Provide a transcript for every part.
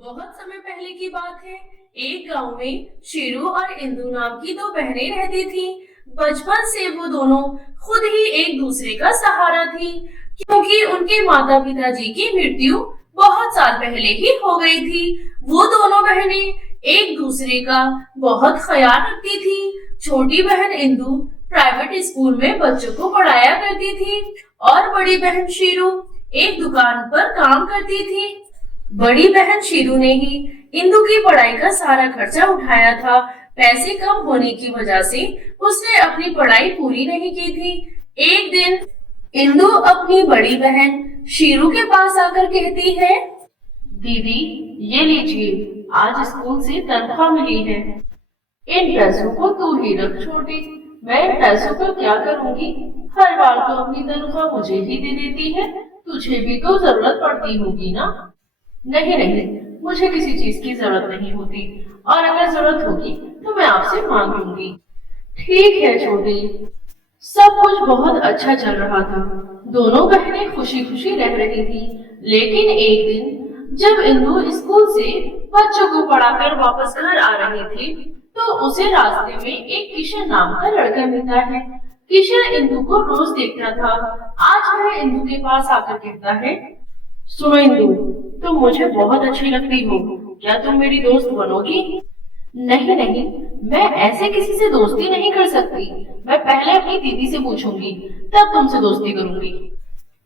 बहुत समय पहले की बात है। एक गांव में शीरू और इंदु नाम की दो बहनें रहती थीं। बचपन से वो दोनों खुद ही एक दूसरे का सहारा थी, क्योंकि उनके माता पिताजी की मृत्यु बहुत साल पहले ही हो गई थी। वो दोनों बहनें एक दूसरे का बहुत ख्याल रखती थी। छोटी बहन इंदु प्राइवेट स्कूल में बच्चों को पढ़ाया करती थी और बड़ी बहन शीरू एक दुकान पर काम करती थी। बड़ी बहन शीरू ने ही इंदु की पढ़ाई का सारा खर्चा उठाया था। पैसे कम होने की वजह से उसने अपनी पढ़ाई पूरी नहीं की थी। एक दिन इंदु अपनी बड़ी बहन शीरू के पास आकर कहती है, दीदी, ये लीजिए, आज स्कूल से तनख्वाह मिली है। इन पैसों को तू ही रख छोटी, मैं इन पैसों का क्या करूंगी? हर बार तो अपनी तनख्वाह मुझे ही दे देती है, तुझे भी तो जरूरत पड़ती होगी ना। नहीं नहीं, मुझे किसी चीज की जरूरत नहीं होती, और अगर जरूरत होगी तो मैं आपसे मांग लूंगी। ठीक है छोटी। सब कुछ बहुत अच्छा चल रहा था, दोनों बहनें खुशी खुशी रह रही थी। लेकिन एक दिन जब इंदु स्कूल से बच्चों को पढ़ाकर वापस घर आ रही थी, तो उसे रास्ते में एक किशन नाम का लड़का मिलता है। किशन इंदु को रोज देखता था। आज वह इंदु के पास आकर कहता है, सुनो इंदु, तुम मुझे बहुत अच्छी लगती हो, क्या तुम मेरी दोस्त बनोगी? नहीं नहीं, मैं ऐसे किसी से दोस्ती नहीं कर सकती, मैं पहले अपनी दीदी से पूछूंगी, तब तुमसे दोस्ती करूंगी।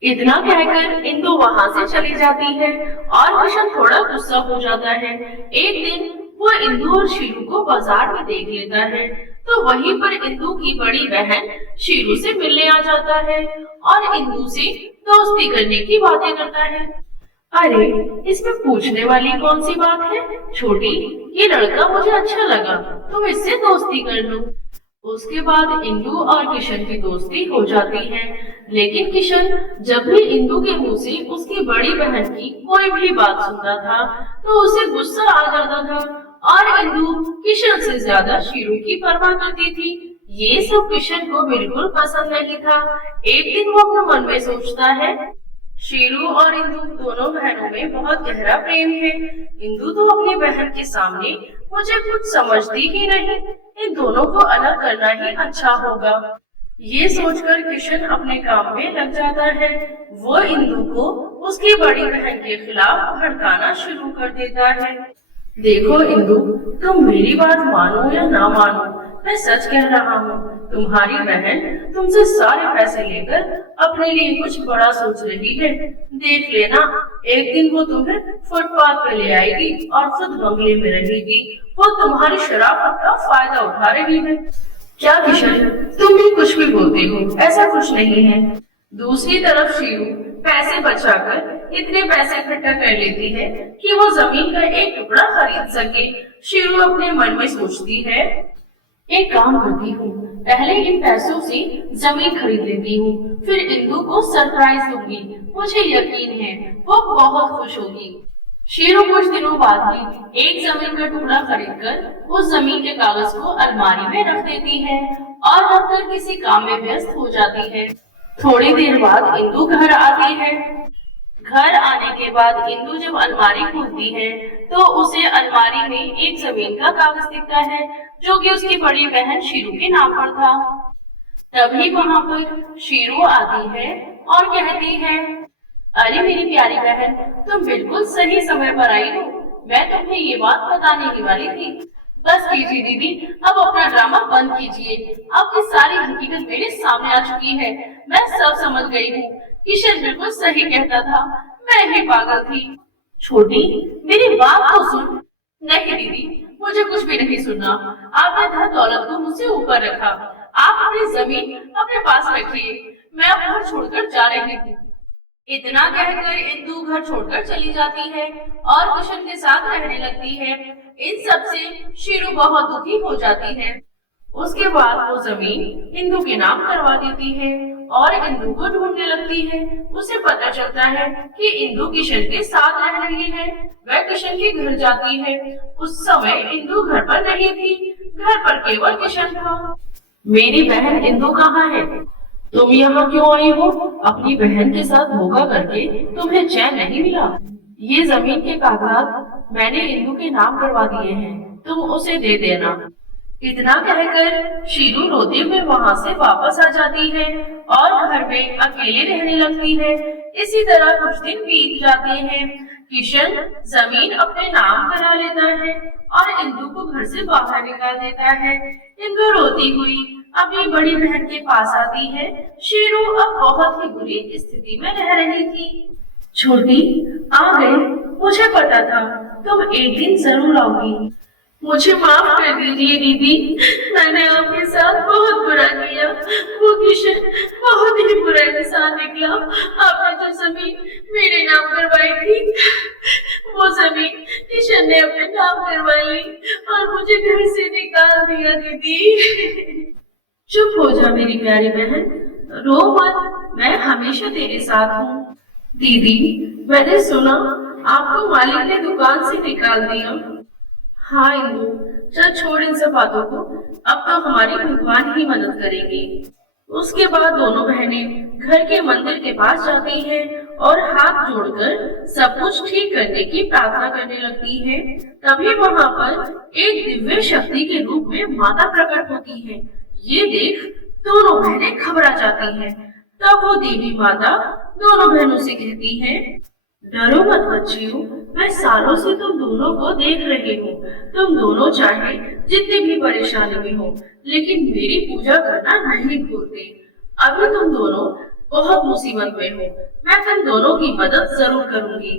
इतना कहकर इंदु वहां से चली जाती है और किशन थोड़ा गुस्सा हो जाता है। एक दिन वो इंदु और शीरू को बाजार में देख लेता है, तो वहीं पर इंदु की बड़ी बहन शीरू से मिलने आ जाता है और इंदु से दोस्ती करने की बातें करता है। अरे, इसमें पूछने वाली कौन सी बात है? छोटी, ये लड़का मुझे अच्छा लगा, तुम इससे दोस्ती कर लो। उसके बाद इंदु और किशन की दोस्ती हो जाती है। लेकिन किशन जब भी इंदु के मुंह से उसकी बड़ी बहन की कोई भी बात सुनता था, तो उसे गुस्सा आ जाता था और इंदु किशन से ज्यादा शीरू की परवाह करती थी। ये सब किशन को बिल्कुल पसंद नहीं था। एक दिन वो अपने मन में सोचता है, शीरू और इंदु दोनों बहनों में बहुत गहरा प्रेम है। इंदु तो अपनी बहन के सामने मुझे कुछ समझती ही नहीं, इन दोनों को अलग करना ही अच्छा होगा। ये सोचकर किशन अपने काम में लग जाता है। वो इंदु को उसकी बड़ी बहन के खिलाफ भड़काना शुरू कर देता है। देखो इंदु, तुम मेरी बात मानो या ना मानो, मैं सच कह रहा हूँ, तुम्हारी बहन तुमसे सारे पैसे लेकर अपने लिए कुछ बड़ा सोच रही है। देख लेना, एक दिन वो तुम्हें फुटपाथ पे ले आएगी और खुद बंगले में रहेगी। वो तुम्हारी शराफत का फायदा उठा रही है। क्या किशन, तुम भी कुछ भी बोलते हो, ऐसा कुछ नहीं है। दूसरी तरफ शीरू पैसे बचाकर इतने पैसे इकट्ठा कर लेती है कि वो जमीन का एक टुकड़ा खरीद सके। शीरू अपने मन में सोचती है, एक काम करती हूँ, पहले इन पैसों से जमीन खरीद लेती हूँ, फिर इंदु को सरप्राइज दूंगी, मुझे यकीन है वो बहुत खुश होगी। शीरू कुछ दिनों बाद ही एक जमीन का टुकड़ा खरीदकर उस जमीन के कागज को अलमारी में रख देती है और रखकर किसी काम में व्यस्त हो जाती है। थोड़ी देर बाद इंदु घर आती है। घर आने के बाद इंदु जब अलमारी खोलती है, तो उसे अलमारी में एक जमीन का कागज दिखता है, जो कि उसकी बड़ी बहन शीरू के नाम पर था। तभी वहां पर शीरू आती है और कहती है, अरे मेरी प्यारी बहन, तुम बिल्कुल सही समय पर आई हो, मैं तुम्हें ये बात बताने ही वाली थी। बस कीजिए दीदी, अब अपना ड्रामा बंद कीजिए, आपकी सारी हकीकत मेरे सामने आ चुकी है, मैं सब समझ गई हूँ। किशन बिल्कुल सही कहता था, मैं ही पागल थी। छोटी, मेरी बात तो सुन। नहीं दीदी, मुझे कुछ भी नहीं सुनना। आपने धन दौलत को मुझसे ऊपर रखा, आप अपनी जमीन अपने पास रखिए, मैं अब घर छोड़कर जा रही हूँ। इतना कहकर इंदु घर छोड़कर चली जाती है और किशन के साथ रहने लगती है। इन सब से शीरू बहुत दुखी हो जाती है। उसके बाद वो जमीन इंदु के नाम करवा देती है और इंदु को ढूंढने लगती है। उसे पता चलता है कि इंदु किशन के साथ रह रही है। वह किशन के घर जाती है। उस समय इंदु घर पर नहीं थी, घर पर केवल किशन था। मेरी बहन इंदु कहाँ है? तुम यहाँ क्यों आई हो? अपनी बहन के साथ धोखा करके तुम्हें चैन नहीं मिला? ये जमीन के कागजात मैंने इंदु के नाम करवा दिए हैं, तुम उसे दे देना। इतना कहकर शीरू रोते हुए वहाँ से वापस आ जाती है और घर में अकेले रहने लगती है। इसी तरह कुछ दिन बीत जाते हैं। किशन जमीन अपने नाम करा लेता है और इंदु को घर से बाहर निकाल देता है। इंदु रोती हुई अपनी बड़ी बहन के पास आती है। शीरू अब बहुत ही बुरी स्थिति में रह रही थी। छोटी, आ गए, मुझे पता था तुम एक दिन जरूर आओगी। मुझे माफ कर दीजिए दीदी, मैंने आपके साथ बहुत बुरा किया। वो किशन बहुत ही बुरा इंसान निकला। आपने जो जमीन मेरे नाम करवाई थी, वो जमीन किशन ने अपने नाम करवा ली और मुझे घर से निकाल दिया दीदी। चुप हो जा मेरी प्यारी बहन, रो मत, मैं हमेशा तेरे साथ हूँ। दीदी, मैंने सुना आपको मालिक ने दुकान से निकाल दिया। हाँ इंदु, चल छोड़ इन सब बातों को, अब तो हमारी भगवान ही मदद करेंगे। उसके बाद दोनों बहनें घर के मंदिर के पास जाती हैं और हाथ जोड़कर सब कुछ ठीक करने की प्रार्थना करने लगती हैं। तभी वहाँ पर एक दिव्य शक्ति के रूप में माता प्रकट होती है। ये देख दोनों बहनें घबरा जाती हैं। तब वो देवी माता दोनों बहनों से कहती है, डरो मत बच्चियों, मैं सालों से तुम दोनों को देख रही हूँ। तुम दोनों चाहे जितनी भी परेशानी में हो, लेकिन मेरी पूजा करना नहीं भूलते। अभी तुम दोनों बहुत मुसीबत में हो, मैं तुम दोनों की मदद जरूर करूंगी।